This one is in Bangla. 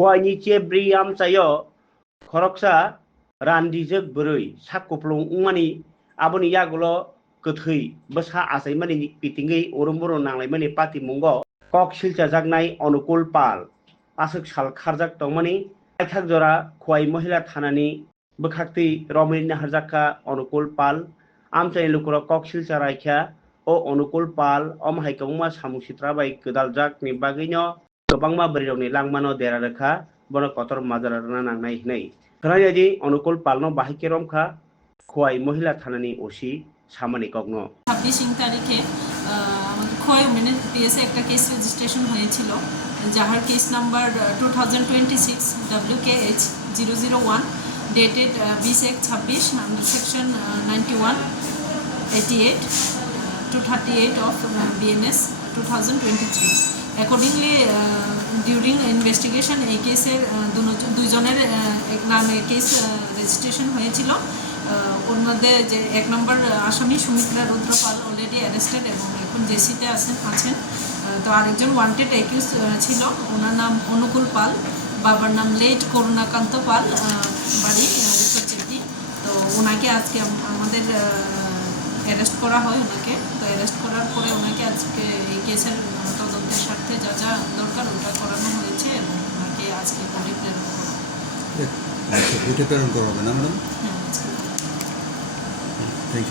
খোয়াইনি চেব্রি আমচাयो খরকसा रानदिजोग बोरै साकुप्लं उमानि आबोनि यागुलो गोथै बसा आसाइमानि पिटिंगै ओरमबरो नांलायमानि पाति मंगो कक सिलचा जागनाय अनुकूल पाल आसक साल खारजाक तंमानि आइथाक जरा खवाई महिला थानानि बखाक्ति रमणी नाहारजाका अनुकूल पाल आमचाय लुकुरो कक सिलचा रायख्या ओ अनुकूल पाल अमहायकौमा सामुसित्रा बाय गोदालजाक नि बागैनो गोबांमा बोरिरौनि लांमानो देरा रेखा बनो कतर माजाराना नांनाय हनै खनायदि अनुकूल पालनो बाहिके रमखा खवाई महिला थानानि ओसी सामानि कग्नो 26 তারিখে আমাদের খোয়াই উমেনের পিএসএ একটা কেস রেজিস্ট্রেশন হয়েছিল যাহার case number 2026 WKH 001 dated 20/1/26 under section 91 88 238 of BNS 2023 accordingly during investigation এই কেসের দুজনের এক নামে কেস রেজিস্ট্রেশন হয়েছিল ওর মধ্যে যে এক নম্বর আসামি সুমিত্রা রুদ্রপাল অলরেডি অ্যারেস্টেড এবং এখন জেসিতে আছেন তো আরেকজন ওয়ান্টেড অ্যাকিউজ ছিল ওনার নাম অনুকূল পাল বাবার নাম লেট করুণাকান্ত পাল বাড়ি উত্তর চেকি তো ওনাকে আজকে আমাদের অ্যারেস্ট করা হয় ওনাকে তো অ্যারেস্ট করার পরে ওনাকে আজকে এই কেসের তদন্তের স্বার্থে যা যা দরকার ওটা করানো হয়েছে এবং ওনাকে আজকে কোর্টে প্রেরণ করা কোর্টে প্রেরণ করা হবে না ম্যাডাম